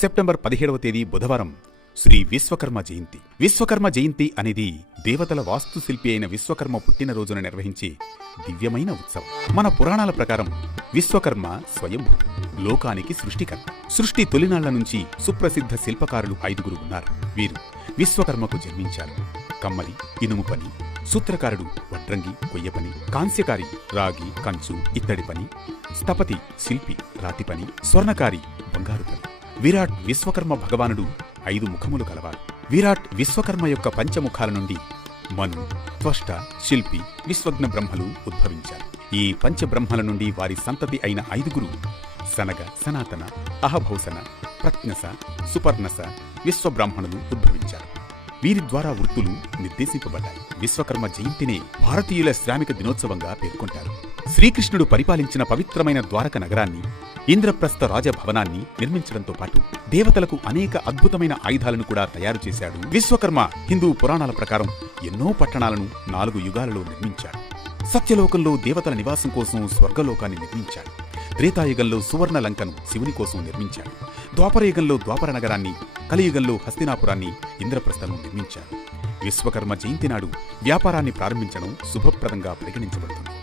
September 17వ తేదీ బుధవారం శ్రీ విశ్వకర్మ జయంతి. విశ్వకర్మ జయంతి అనేది దేవతల వాస్తుశిల్పి అయిన విశ్వకర్మ పుట్టినరోజున నిర్వహించే దివ్యమైన ఉత్సవం. మన పురాణాల ప్రకారం విశ్వకర్మ స్వయంభూ, లోకానికి సృష్టికర్త. సృష్టి తొలినాళ్ల నుంచి సుప్రసిద్ధ శిల్పకారులు 5గురు ఉన్నారు. వీరు విశ్వకర్మకు జన్మించారు. కమ్మరి, ఇనుము పని, సూత్రకారుడు వడ్రంగి, కొయ్య పని, కాంస్యకారి రాగి, కంచు, ఇత్తడి పని, స్థపతి శిల్పి రాతి పని, స్వర్ణకారి బంగారు పని. విరాట్ విశ్వకర్మ భగవానుడు 5 ముఖములు కలవారు. విరాట్ విశ్వకర్మ యొక్క పంచముఖాల నుండి మను, త్వష్ట, శిల్పి, విశ్వజ్ఞ బ్రహ్మలు ఉద్భవించారు. ఈ పంచబ్రహ్మల నుండి వారి సంతతి అయిన 5గురు సనగ, సనాతన, అహభౌసన, ప్రజ్ఞస, సుపర్ణస, విశ్వబ్రాహ్మణులు ఉద్భవించారు. వీరి ద్వారా వృత్తులు నిర్దేశింపబడ్డాయి. విశ్వకర్మ జయంతినే భారతీయుల శ్రామిక దినోత్సవంగా పేర్కొంటారు. శ్రీకృష్ణుడు పరిపాలించిన పవిత్రమైన ద్వారక నగరాన్ని, ఇంద్రప్రస్థ రాజభవనాన్ని నిర్మించడంతో పాటు దేవతలకు అనేక అద్భుతమైన ఆయుధాలను కూడా తయారు చేశాడు విశ్వకర్మ. హిందూ పురాణాల ప్రకారం ఎన్నో పట్టణాలను 4 యుగాలలో నిర్మించాడు. సత్యలోకంలో దేవతల నివాసం కోసం స్వర్గలోకాన్ని నిర్మించాడు. త్రేతాయుగంలో సువర్ణ లంకను శివుని కోసం నిర్మించాడు. ద్వాపరయుగంలో ద్వాపర నగరాన్ని, కలియుగంలో హస్తినాపురాన్ని, ఇంద్రప్రస్థను నిర్మించాడు. విశ్వకర్మ జయంతి నాడు వ్యాపారాన్ని ప్రారంభించడం శుభప్రదంగా పరిగణించబడుతుంది.